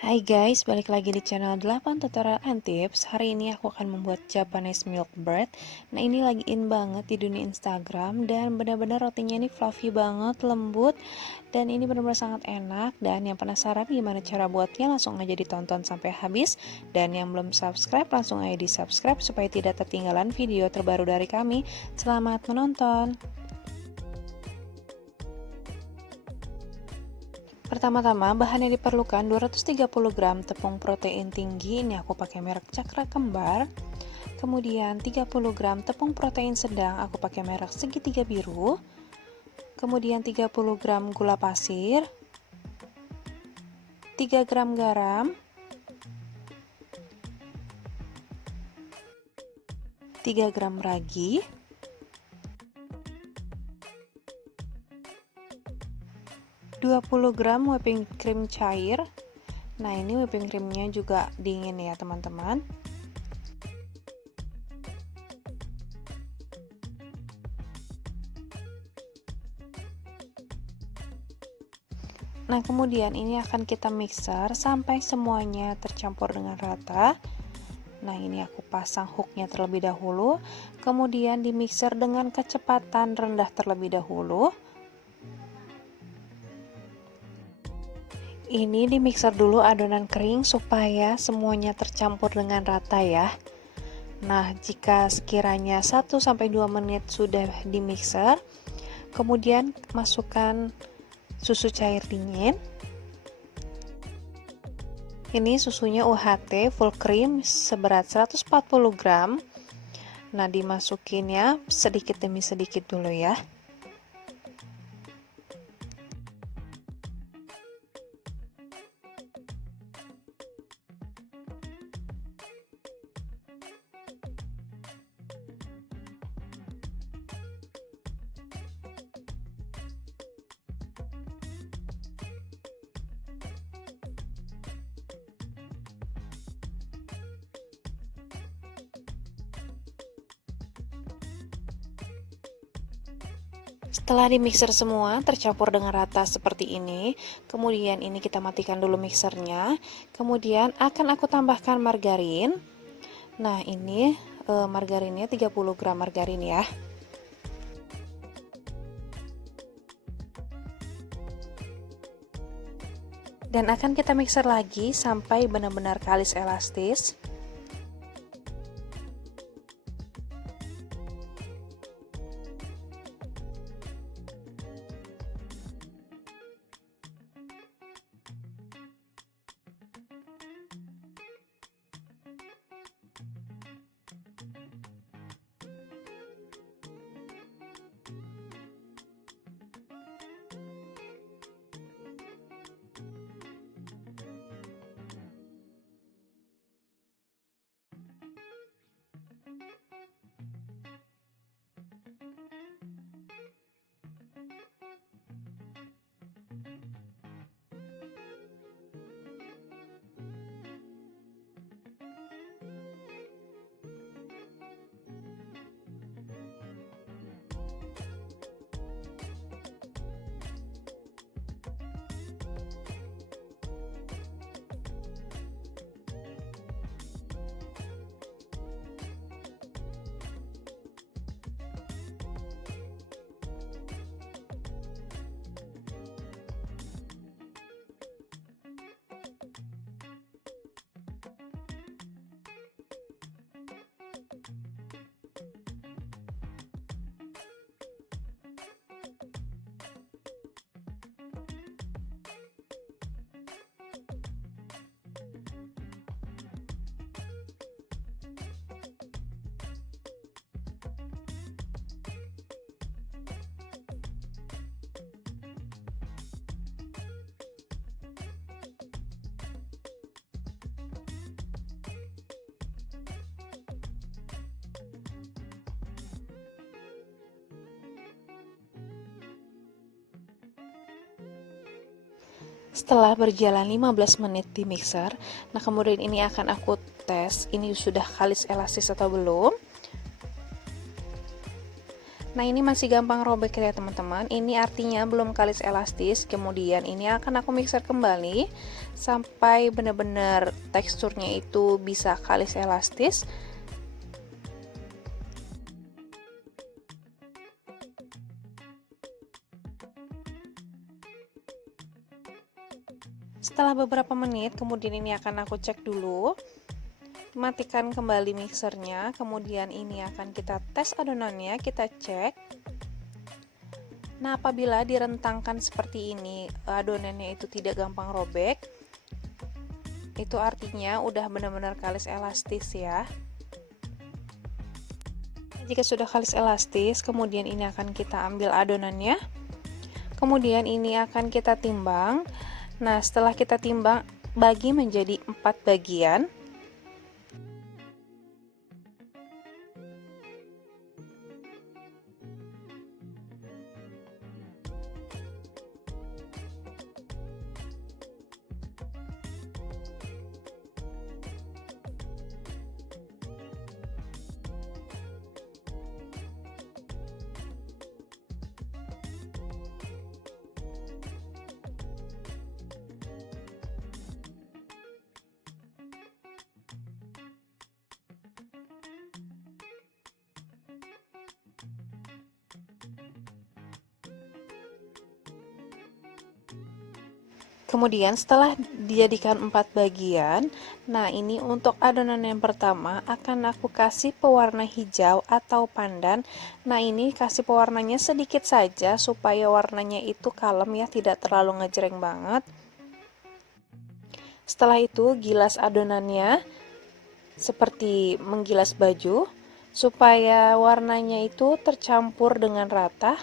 Hai guys, balik lagi di channel 8 Tutorial and Tips. Hari ini aku akan membuat Japanese milk bread. Nah, ini lagi in banget di dunia Instagram dan benar-benar rotinya ini fluffy banget, lembut, dan ini benar-benar sangat enak. Dan yang penasaran gimana cara buatnya, langsung aja ditonton sampai habis. Dan yang belum subscribe, langsung aja di subscribe supaya tidak ketinggalan video terbaru dari kami. Selamat menonton. Pertama-tama bahan yang diperlukan 230 gram tepung protein tinggi, ini aku pakai merek Cakra Kembar. Kemudian 30 gram tepung protein sedang, aku pakai merek Segitiga Biru. Kemudian 30 gram gula pasir, 3 gram garam, 3 gram ragi, 20 gram whipping cream cair. Nah, ini whipping creamnya juga dingin ya teman-teman. Nah, kemudian ini akan kita mixer sampai semuanya tercampur dengan rata. Nah, ini aku pasang hooknya terlebih dahulu, kemudian di mixer dengan kecepatan rendah terlebih dahulu. Ini di mixer dulu adonan kering supaya semuanya tercampur dengan rata ya. Nah, jika sekiranya 1-2 menit sudah di mixer, kemudian masukkan susu cair dingin. Ini susunya UHT full cream seberat 140 gram. Nah, dimasukinnya sedikit demi sedikit dulu ya. Setelah di mixer semua tercampur dengan rata seperti ini, kemudian ini kita matikan dulu mixernya. Kemudian akan aku tambahkan margarin. Nah, ini margarinnya 30 gram margarin ya. Dan akan kita mixer lagi sampai benar-benar kalis elastis. Setelah berjalan 15 menit di mixer, nah kemudian ini akan aku tes ini sudah kalis elastis atau belum. Nah, ini masih gampang robek ya teman-teman. Ini artinya belum kalis elastis. Kemudian ini akan aku mixer kembali sampai benar-benar teksturnya itu bisa kalis elastis. Setelah beberapa menit, kemudian ini akan aku cek dulu. Matikan kembali mixernya, kemudian ini akan kita tes adonannya, kita cek. Nah, apabila direntangkan seperti ini, adonannya itu tidak gampang robek, itu artinya udah benar-benar kalis elastis ya. Jika sudah kalis elastis, kemudian ini akan kita ambil adonannya. Kemudian ini akan kita timbang. Nah, setelah kita timbang, bagi menjadi 4 bagian. Kemudian setelah dijadikan 4 bagian, nah ini untuk adonan yang pertama akan aku kasih pewarna hijau atau pandan. Nah, ini kasih pewarnanya sedikit saja supaya warnanya itu kalem ya, tidak terlalu ngejreng banget. Setelah itu gilas adonannya seperti menggilas baju supaya warnanya itu tercampur dengan rata.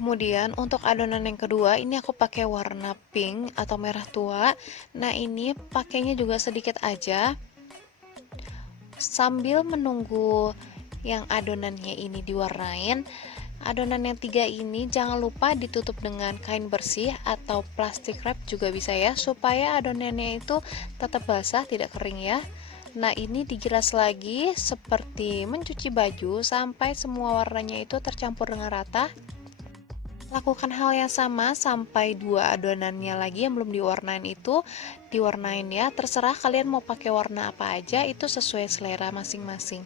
Kemudian untuk adonan yang kedua ini aku pakai warna pink atau merah tua. Nah, ini pakainya juga sedikit aja. Sambil menunggu yang adonannya ini diwarnain, adonan yang tiga ini jangan lupa ditutup dengan kain bersih atau plastik wrap juga bisa ya, supaya adonannya itu tetap basah, tidak kering ya. Nah, ini digilas lagi seperti mencuci baju sampai semua warnanya itu tercampur dengan rata. Lakukan hal yang sama sampai dua adonannya lagi yang belum diwarnain itu diwarnain ya. Terserah kalian mau pakai warna apa aja, itu sesuai selera masing-masing.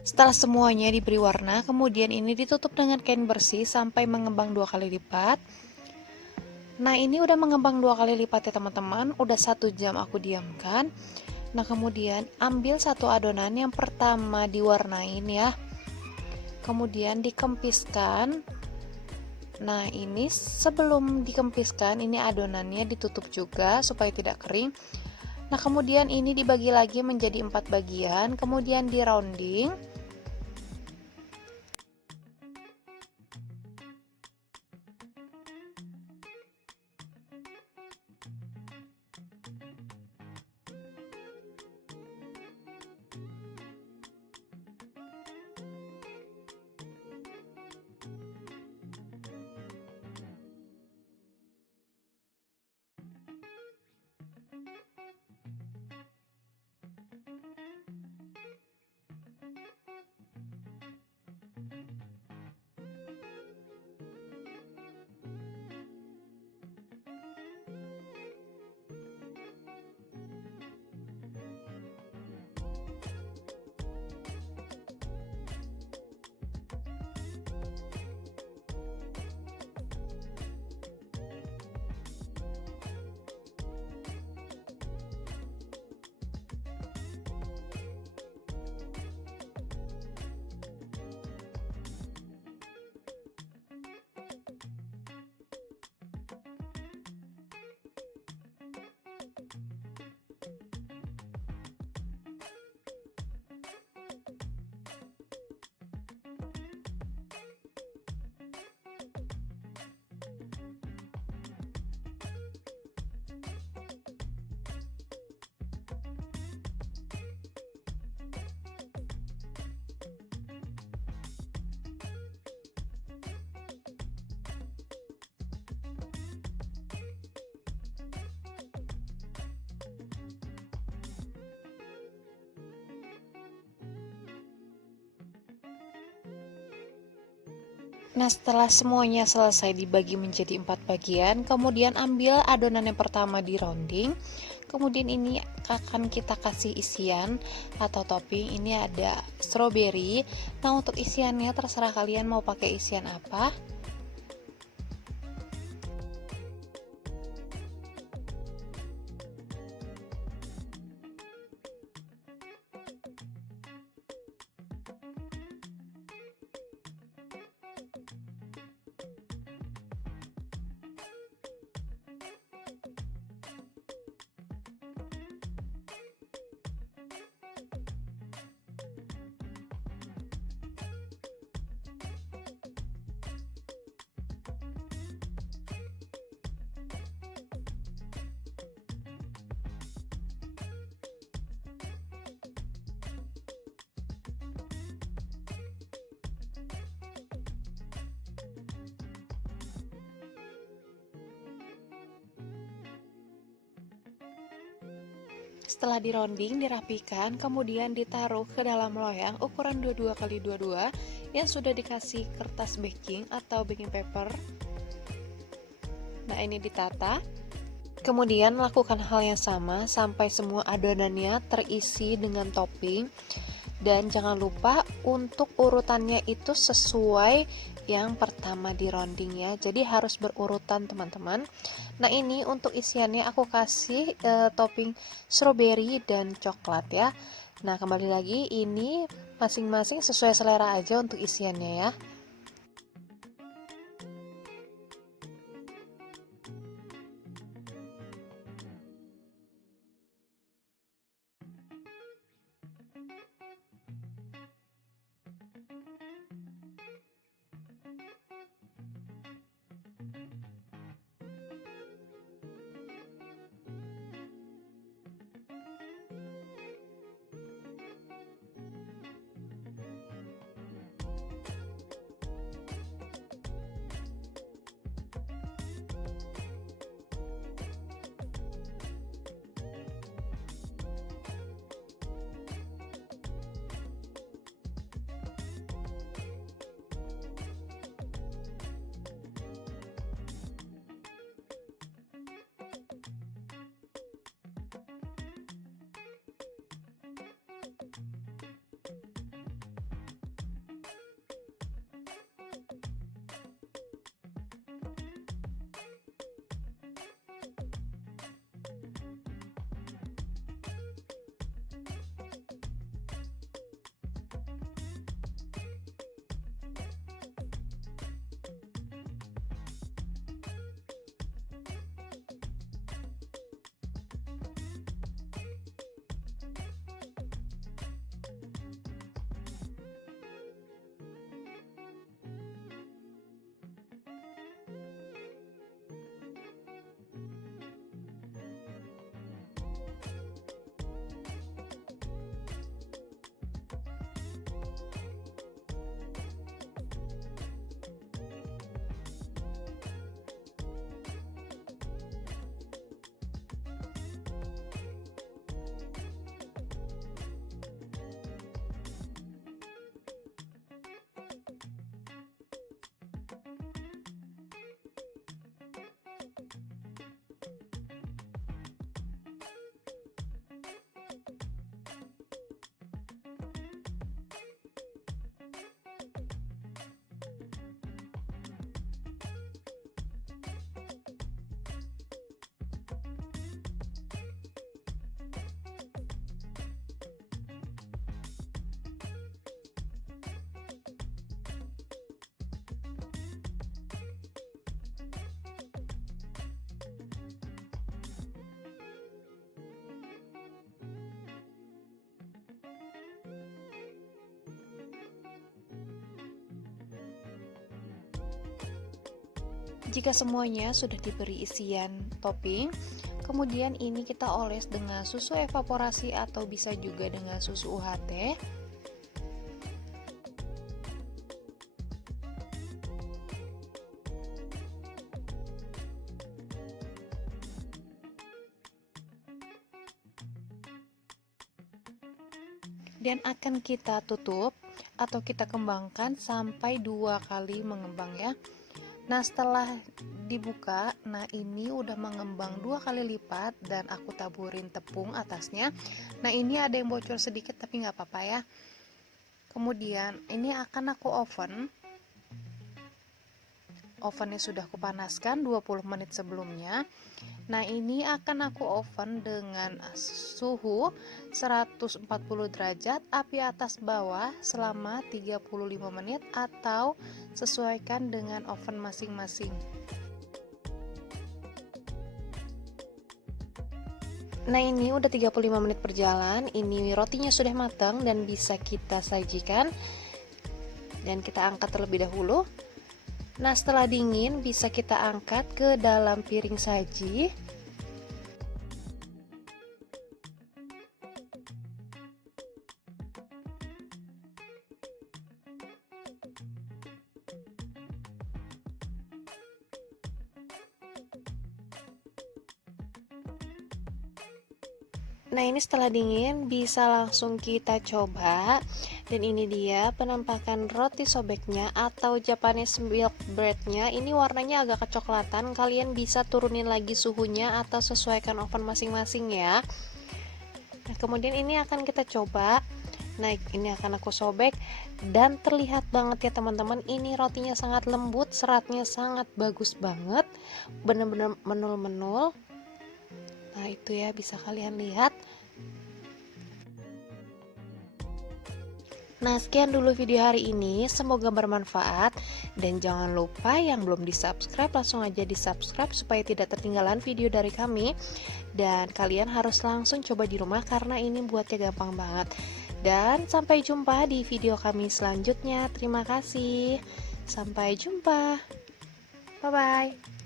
Setelah semuanya diberi warna, kemudian ini ditutup dengan kain bersih sampai mengembang 2 kali lipat. Nah, ini udah mengembang 2 kali lipat ya teman-teman, udah 1 jam aku diamkan. Nah, kemudian ambil satu adonan yang pertama diwarnain ya, kemudian dikempiskan. Nah, ini sebelum dikempiskan, ini adonannya ditutup juga supaya tidak kering. Nah, kemudian ini dibagi lagi menjadi 4 bagian, kemudian di rounding. Nah, setelah semuanya selesai dibagi menjadi 4 bagian, kemudian ambil adonan yang pertama di rounding. Kemudian ini akan kita kasih isian atau topping. Ini ada strawberry. Nah, untuk isiannya terserah kalian mau pakai isian apa. Setelah di rounding, dirapikan, kemudian ditaruh ke dalam loyang ukuran 22x22 yang sudah dikasih kertas baking atau baking paper. Nah, ini ditata. Kemudian lakukan hal yang sama sampai semua adonannya terisi dengan topping. Dan jangan lupa untuk urutannya itu sesuai yang pertama di rounding ya. Jadi harus berurutan teman-teman. Nah, ini untuk isiannya aku kasih topping strawberry dan coklat ya. Nah, kembali lagi ini masing-masing sesuai selera aja untuk isiannya ya. Jika semuanya sudah diberi isian topping, kemudian ini kita oles dengan susu evaporasi atau bisa juga dengan susu UHT. Dan akan kita tutup atau kita kembangkan sampai 2 kali mengembang ya. Nah setelah dibuka, nah ini udah mengembang 2 kali lipat dan aku taburin tepung atasnya. Nah ini ada yang bocor sedikit tapi nggak apa-apa ya. Kemudian ini akan aku ovennya sudah kupanaskan 20 menit sebelumnya. Nah ini akan aku oven dengan suhu 140 derajat api atas bawah selama 35 menit atau sesuaikan dengan oven masing-masing. Nah ini udah 35 menit berjalan, ini rotinya sudah matang dan bisa kita sajikan. Dan kita angkat terlebih dahulu. Nah setelah dingin bisa kita angkat ke dalam piring saji. Nah ini setelah dingin bisa langsung kita coba. Dan ini dia penampakan roti sobeknya atau Japanese milk breadnya. Ini warnanya agak kecoklatan, kalian bisa turunin lagi suhunya atau sesuaikan oven masing-masing ya. Nah kemudian ini akan kita coba. Nah ini akan aku sobek dan terlihat banget ya teman-teman, ini rotinya sangat lembut, seratnya sangat bagus banget, bener-bener menul-menul. Nah itu ya, bisa kalian lihat. Nah sekian dulu video hari ini, semoga bermanfaat. Dan jangan lupa yang belum di subscribe langsung aja di subscribe supaya tidak tertinggalan video dari kami. Dan kalian harus langsung coba di rumah karena ini buatnya gampang banget. Dan sampai jumpa di video kami selanjutnya. Terima kasih, sampai jumpa, bye bye.